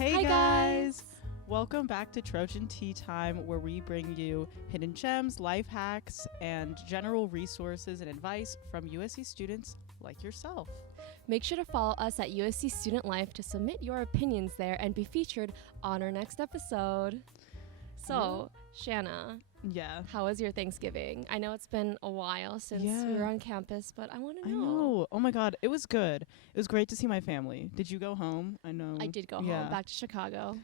Hey Hi guys! Welcome back to Trojan Tea Time, where we bring you hidden gems, life hacks, and general resources and advice from USC students like yourself. Make sure to follow us at USC Student Life to submit your opinions there and be featured on our next episode. So, Shanna, Yeah. how was your Thanksgiving? I know it's been a while since we were on campus, but I want to I know. know. Oh my god, it was good. It was great to see my family. Did you go home? I know. I did go home, back to Chicago.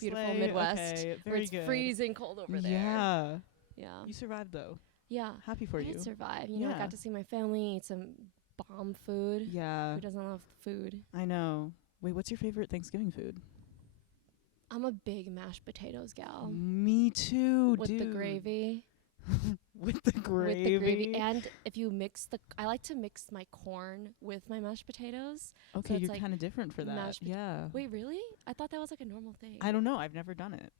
Beautiful Slay. Midwest. Okay, where very it's good. freezing cold over there. Yeah. Yeah. You survived though. Yeah. Happy for I you. did survive. You know, I Yeah. got to see my family, eat some bomb food. Yeah. Who doesn't love food? I know. Wait, what's your favorite Thanksgiving food? I'm a big mashed potatoes gal. Me too, With dude. the gravy. With the gravy. With the gravy. And if you mix I like to mix my corn with my mashed potatoes. Okay, it's you're like kind of different for that. mashed Yeah. Wait, really? I thought that was like a normal thing. I don't know. I've never done it.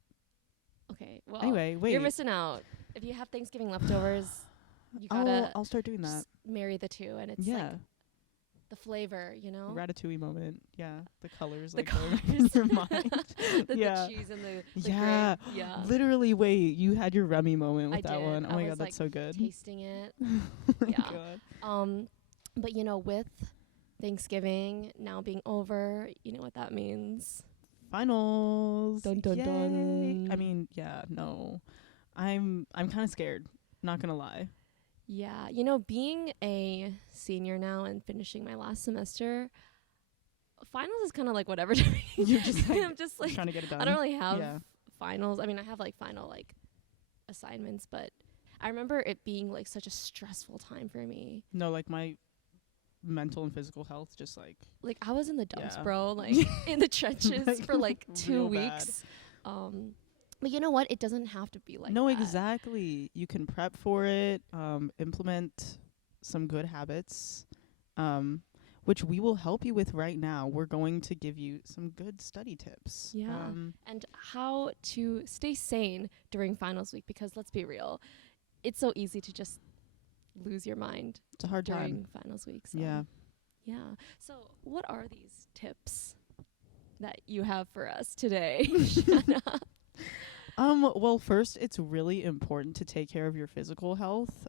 Okay, well, Anyway, wait. you're missing out. If you have Thanksgiving leftovers, you gotta I'll start doing that. marry the two, and it's Yeah. like the flavor, you know? Ratatouille moment. Yeah. The colors. The like going in colors. your mind. The cheese and the Yeah. grape. Yeah. Literally, wait. You had your Remy moment with I that did. one. Oh I my was, god, that's like, so good. Tasting it. Oh my Yeah. god. But you know, with Thanksgiving now being over, you know what that means. Finals. Dun, dun, Yay. dun. I mean, yeah, no. I'm kind of scared. Not gonna lie. Yeah, you know, being a senior now and finishing my last semester, finals is kind of like whatever to me. You're just like, I'm just like, trying to get it done. I don't really have Yeah. finals. I mean, I have like final like assignments, but I remember it being like such a stressful time for me. No, like my mental and physical health just like Like I was in the dumps, Yeah. bro, like in the trenches Like, for like 2 real bad. weeks. But you know what? It doesn't have to be like no, that. exactly. You can prep for it, implement some good habits, which we will help you with right now. We're going to give you some good study tips. Yeah. And how to stay sane during finals week, because let's be real, it's so easy to just lose your mind It's a hard during time. finals week. So Yeah. yeah. So what are these tips that you have for us today? Well, first, it's really important to take care of your physical health.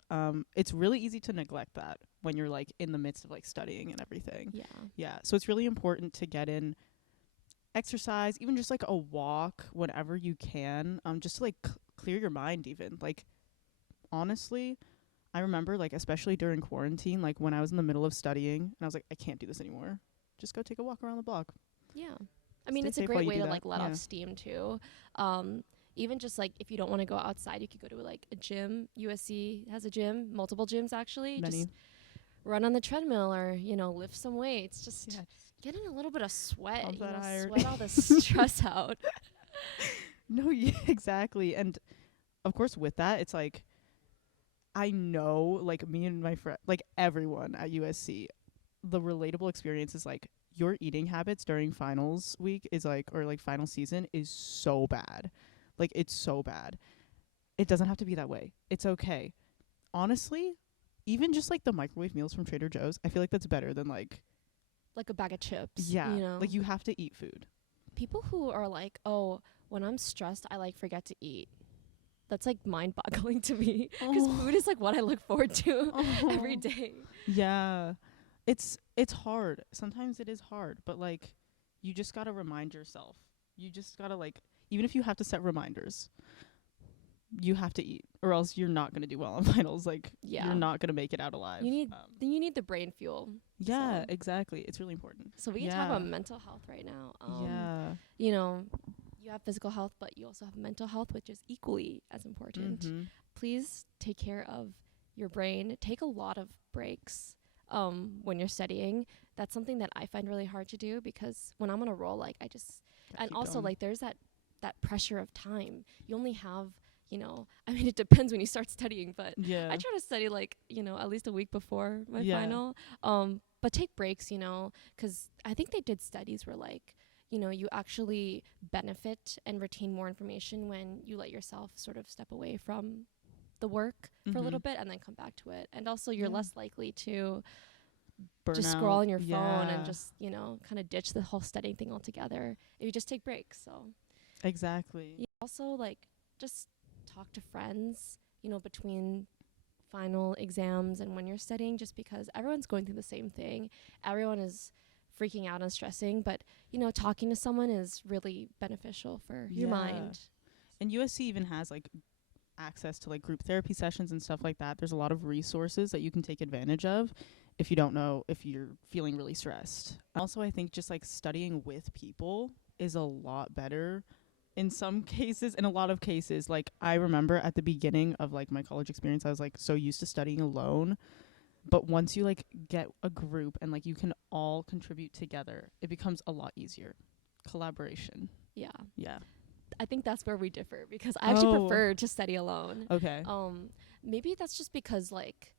It's really easy to neglect that when you're like in the midst of like studying and everything. Yeah. Yeah. So it's really important to get in exercise, even just like a walk whenever you can, just to like clear your mind even. Like, honestly, I remember like, especially during quarantine, like when I was in the middle of studying and I was like, I can't do this anymore. Just go take a walk around the block. Yeah. I mean, Stay it's a safe while great you way do to that. like let Yeah. off steam too. Even just like if you don't want to go outside, you could go to like a gym. USC has a gym, multiple gyms actually. Many. Just run on the treadmill or, you know, lift some weights. Just Yeah. get in a little bit of sweat, Pump you know, that iron. sweat all the stress out. No, yeah, exactly. And of course, with that, it's like, I know, like me and my friend, like everyone at USC, the relatable experience is like your eating habits during finals week is like, or like final season is so bad. Like, it's so bad. It doesn't have to be that way. It's okay. Honestly, even just like the microwave meals from Trader Joe's, I feel like that's better than like, Like a bag of chips. yeah, You know? like you have to eat food. People who are like, oh, when I'm stressed, I like forget to eat. That's like mind boggling to me. Because food is like what I look forward to every day. Yeah. It's hard. Sometimes it is hard, but like you just got to remind yourself. You just got to like, even if you have to set reminders, you have to eat or else you're not going to do well on finals. Like you're not going to make it out alive. You need the brain fuel. Yeah, So. exactly. It's really important. So we can talk about mental health right now. Yeah. You know, you have physical health, but you also have mental health, which is equally as important. Mm-hmm. Please take care of your brain. Take a lot of breaks when you're studying. That's something that I find really hard to do because when I'm on a roll, like I just, and also like there's that pressure of time. You only have, you know, I mean, it depends when you start studying, but Yeah. I try to study like, you know, at least a week before my Yeah. final. But take breaks, you know, because I think they did studies where like, you know, you actually benefit and retain more information when you let yourself sort of step away from the work for a little bit and then come back to it. And also you're less likely to just Burnout. scroll on your phone and Yeah. just, kind of ditch the whole studying thing altogether if you just take breaks. So Exactly. yeah. Also, like, just talk to friends, between final exams and when you're studying, just because everyone's going through the same thing. Everyone is freaking out and stressing, but, talking to someone is really beneficial for your Yeah. mind. And USC even has like access to like group therapy sessions and stuff like that. There's a lot of resources that you can take advantage of if you don't know if you're feeling really stressed. Also, I think just like studying with people is a lot better in some cases. In a lot of cases, like I remember at the beginning of like my college experience, I was like so used to studying alone. But once you like get a group and like you can all contribute together, it becomes a lot easier. Collaboration. Yeah. Yeah. I think that's where we differ, because I actually prefer to study alone. Okay. Maybe that's just because, like,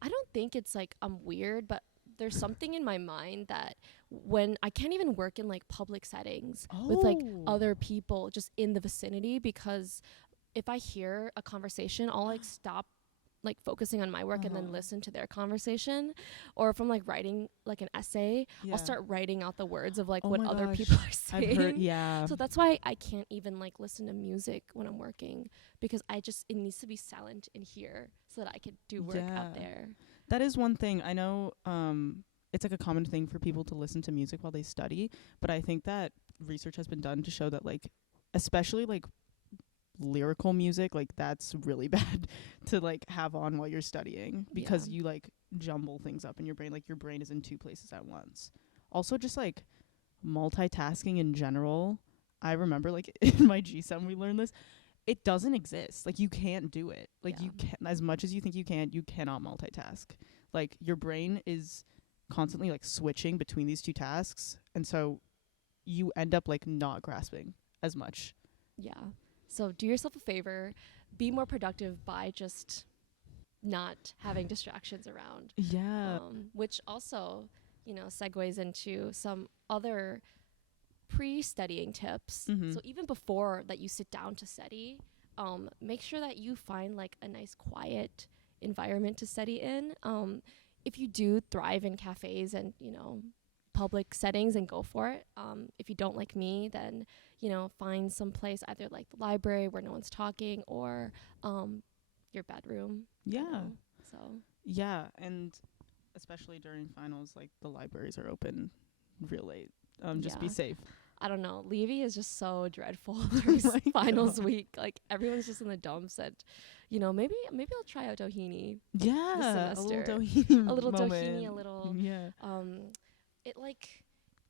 I don't think it's like I'm weird, but there's something in my mind that when I can't even work in like public settings with like other people just in the vicinity, because if I hear a conversation, I'll like stop like focusing on my work and then listen to their conversation. Or if I'm like writing like an essay, I'll start writing out the words of like what other people are saying. I've heard, yeah. So that's why I can't even like listen to music when I'm working, because it needs to be silent in here so that I could do work out there. That is one thing. I know it's like a common thing for people to listen to music while they study, but I think that research has been done to show that like especially like lyrical music, like that's really bad to like have on while you're studying, because you like jumble things up in your brain. Like your brain is in two places at once. Also, just like multitasking in general, I remember like in my GSEM we learned this, it doesn't exist. Like you can't do it. Like you can, as much as you think you cannot multitask. Like your brain is constantly like switching between these two tasks, and so you end up like not grasping as much. Yeah. So do yourself a favor, be more productive by just not having distractions around. Yeah. Which also, segues into some other pre-studying tips. Mm-hmm. So even before that you sit down to study, make sure that you find like a nice quiet environment to study in. If you do thrive in cafes and, public settings, and go for it. If you don't like me, then find some place, either like the library where no one's talking, or your bedroom. Yeah. So yeah, and especially during finals, like the libraries are open real late. Just be safe. I don't know. Levy is just so dreadful during finals week. Like everyone's just in the dumps. And maybe I'll try out Doheny. Yeah, this semester. A little Doheny, a little yeah.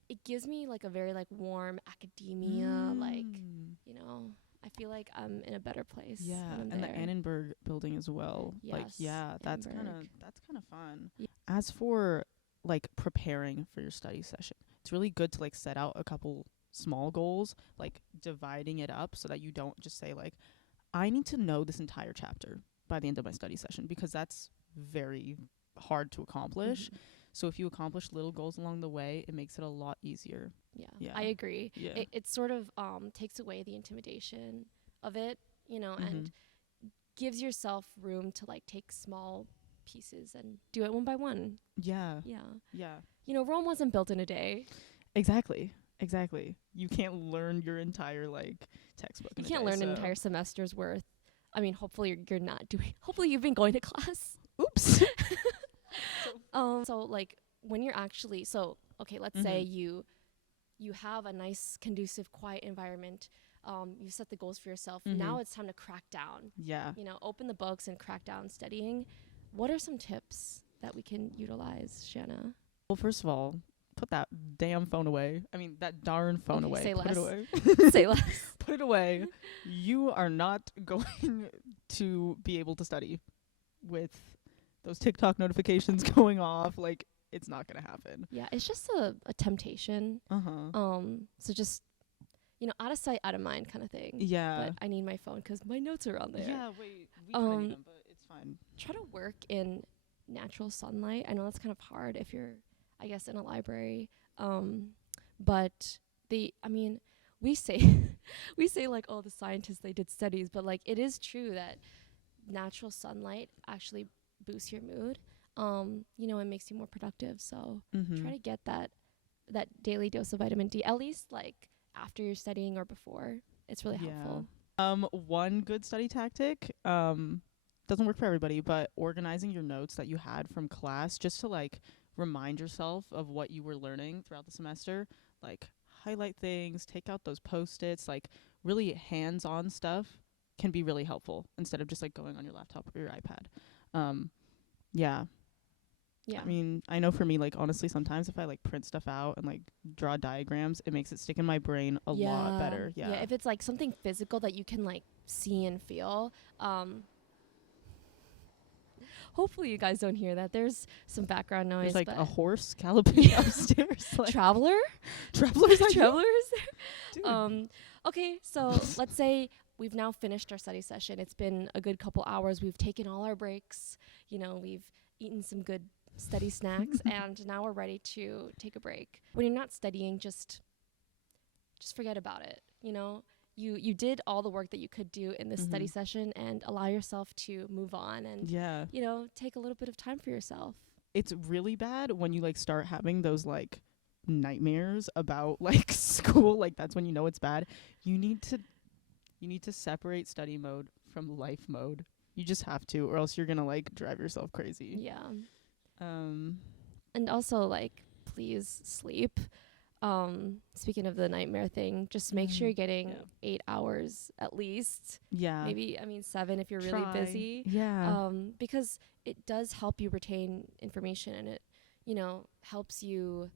It gives me like a very like warm academia, like I feel like I'm in a better place. Yeah, when I'm and there. the Annenberg building as well. Yes, like that's kind Annenberg. of fun. Yeah. As for like preparing for your study session, it's really good to like set out a couple small goals, like dividing it up so that you don't just say like I need to know this entire chapter by the end of my study session, because that's very hard to accomplish. Mm-hmm. So if you accomplish little goals along the way, it makes it a lot easier. Yeah. I agree. Yeah. It sort of takes away the intimidation of it, and gives yourself room to like take small pieces and do it one by one. Yeah. Rome wasn't built in a day. Exactly. You can't learn your entire like textbook. You can't learn an entire semester's worth. I mean, hopefully you're not doing. Hopefully you've been going to class. Oops. So like when you're actually let's say you have a nice, conducive, quiet environment. You set the goals for yourself. Now it's time to crack down. Yeah. Open the books and crack down studying. What are some tips that we can utilize, Shanna? Well, first of all, put that damn phone away. I mean, that darn phone away. Say put less. it away. Say less. Put it away. You are not going to be able to study with those TikTok notifications going off. Like, it's not going to happen. Yeah, it's just a temptation. So just, out of sight, out of mind kind of thing. Yeah. But I need my phone because my notes are on there. Yeah, wait. We kind of need them, but it's fine. Try to work in natural sunlight. I know that's kind of hard if you're, I guess, in a library. But we say like, oh, the scientists, they did studies, but like it is true that natural sunlight actually boosts your mood. it makes you more productive. So Mm-hmm. try to get that daily dose of vitamin D, at least like after you're studying or before. It's really helpful. One good study tactic, doesn't work for everybody, but organizing your notes that you had from class just to like remind yourself of what you were learning throughout the semester. Like highlight things, take out those post-its, like really hands-on stuff can be really helpful instead of just like going on your laptop or your iPad. Yeah. Yeah. I mean, I know for me, like, honestly, sometimes if I, like, print stuff out and, like, draw diagrams, it makes it stick in my brain a lot better. Yeah. Yeah, if it's, like, something physical that you can, like, see and feel. Hopefully you guys don't hear that. There's some background noise. There's, like, a horse galloping upstairs. Like Traveler? Travelers? Like Travelers? Dude. Okay, so let's say we've now finished our study session. It's been a good couple hours. We've taken all our breaks. We've eaten some good study snacks and now we're ready to take a break. When you're not studying, just forget about it. You did all the work that you could do in this study session and allow yourself to move on and take a little bit of time for yourself. It's really bad when you like start having those like nightmares about like school. Like that's when you know it's bad. You need to separate study mode from life mode. You just have to, or else you're gonna like drive yourself crazy. Yeah. And also, like, please sleep. Speaking of the nightmare thing, just make sure you're getting 8 hours at least. Yeah. Maybe 7 if you're really busy. Yeah. Because it does help you retain information, and it, helps you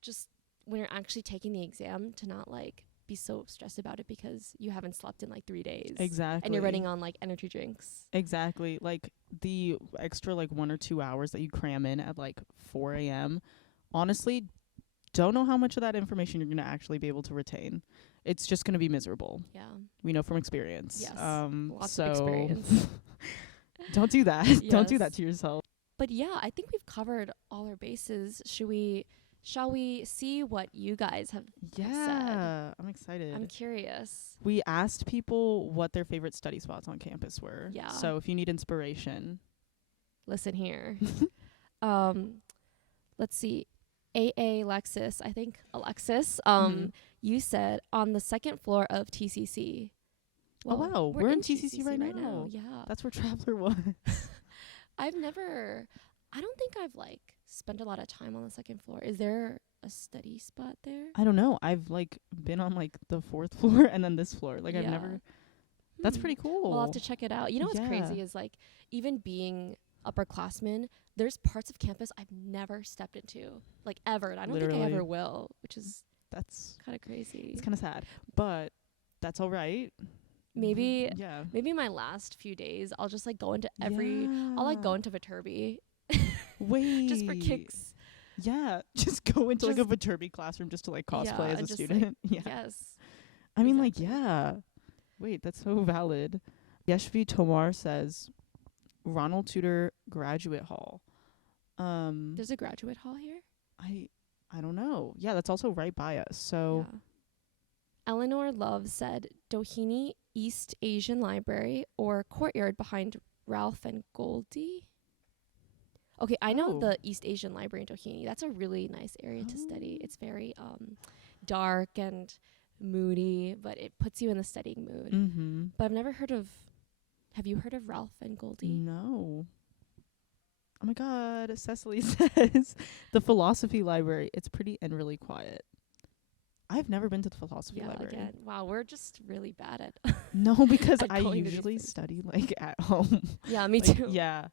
just when you're actually taking the exam to not like be so stressed about it because you haven't slept in like 3 days. Exactly. And you're running on like energy drinks. Exactly. Like the extra like 1 or 2 hours that you cram in at like 4 a.m. Honestly, don't know how much of that information you're going to actually be able to retain. It's just going to be miserable. Yeah. We know from experience. Yes. Lots of experience. Don't do that. Yes. Don't do that to yourself. But yeah, I think we've covered all our bases. Shall we see what you guys have said? Yeah, I'm excited. I'm curious. We asked people what their favorite study spots on campus were. Yeah. So if you need inspiration, listen here. Let's see. Alexis, you said on the second floor of TCC. Well, oh wow, we're in TCC right now. Yeah. That's where Traveler was. I don't think I've like spent a lot of time on the second floor. Is there a study spot there? I don't know. I've like been on like the 4th floor and then this floor. Like I've never. That's pretty cool. Well, I'll have to check it out. You know what's crazy is like even being upperclassmen, there's parts of campus I've never stepped into, like ever, and I don't think I ever will, which is that's kind of crazy. It's kind of sad, but that's all right. Maybe my last few days I'll just like go into I'll like go into Viterbi. Wait. Just for kicks. Yeah. Just go into like a Viterbi classroom just to like cosplay as a student. Like, yes. I mean like, yeah. Wait, that's so valid. Yeshvi Tomar says Ronald Tudor Graduate Hall. There's a graduate hall here? I don't know. Yeah, that's also right by us. So Eleanor Love said Doheny East Asian Library or courtyard behind Ralph and Goldie. Okay, I know the East Asian Library in Doheny. That's a really nice area to study. It's very dark and moody, but it puts you in the studying mood. Mm-hmm. But I've never heard of... Have you heard of Ralph and Goldie? No. Oh my God, Cecily says the philosophy library. It's pretty and really quiet. I've never been to the philosophy library. Again, wow, we're just really bad at. No, because I usually study like at home. Yeah, me like, too. Yeah,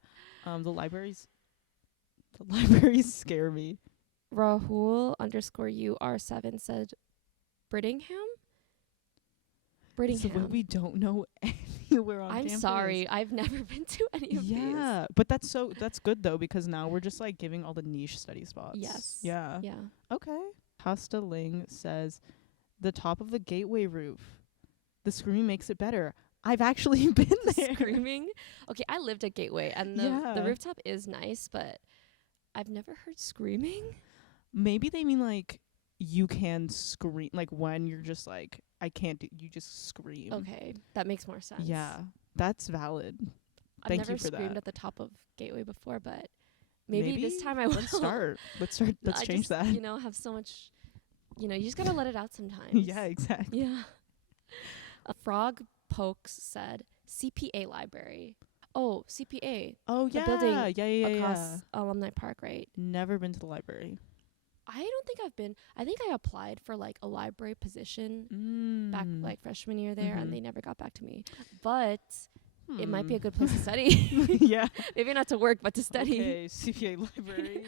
the libraries scare me. Rahul _UR7 said, Brittingham. So we don't know anywhere on campus. I'm sorry, I've never been to any of these. Yeah, but that's good though because now we're just like giving all the niche study spots. Yes. Yeah. Yeah. Okay. Costa Ling says, the top of the gateway roof. The screaming makes it better. I've actually been there. Screaming? Okay, I lived at Gateway, and the rooftop is nice, but I've never heard screaming. Maybe they mean like you can scream, like when you're just like, I can't do, you just scream. Okay, that makes more sense. Yeah, that's valid. I've never screamed at the top of Gateway before, but maybe this time I will. Let's start. Let's change that. You know, have so much. You know, you just gotta let it out sometimes. Yeah, exactly. Yeah. Frog Pokes said CPA library. Oh, CPA. Oh, the yeah. building Yeah. across Alumni Park, right? Never been to the library. I don't think I've been. I think I applied for like a library position back like freshman year there, and they never got back to me. But it might be a good place to study. Yeah. Maybe not to work, but to study. Okay, CPA library.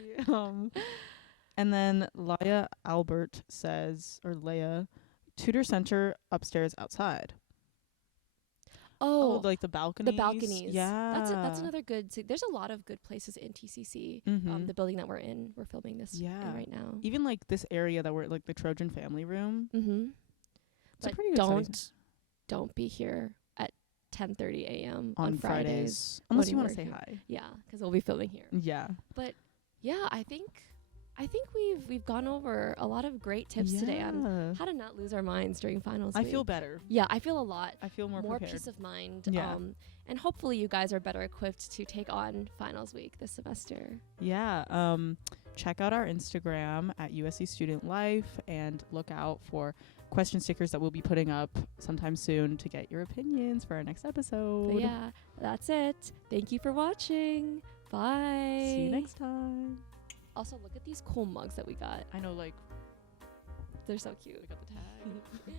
And then Leia Albert says, or Leia, tutor center upstairs outside. Oh, like the balconies. The balconies. Yeah. That's another good. There's a lot of good places in TCC. The building that we're filming this in right now. Even like this area that we're like the Trojan family room. It's but a pretty good don't be here at 10:30 a.m. on Fridays unless you want to say hi. Yeah, because we'll be filming here. Yeah. But yeah, I think we've gone over a lot of great tips today on how to not lose our minds during finals week. I feel better. Yeah, I feel a lot. I feel more prepared. Peace of mind. Yeah. And hopefully you guys are better equipped to take on finals week this semester. Yeah. Check out our Instagram at USC Student Life and look out for question stickers that we'll be putting up sometime soon to get your opinions for our next episode. But yeah, that's it. Thank you for watching. Bye. See you next time. Also, look at these cool mugs that we got. I know, like, they're so cute. we got the tag.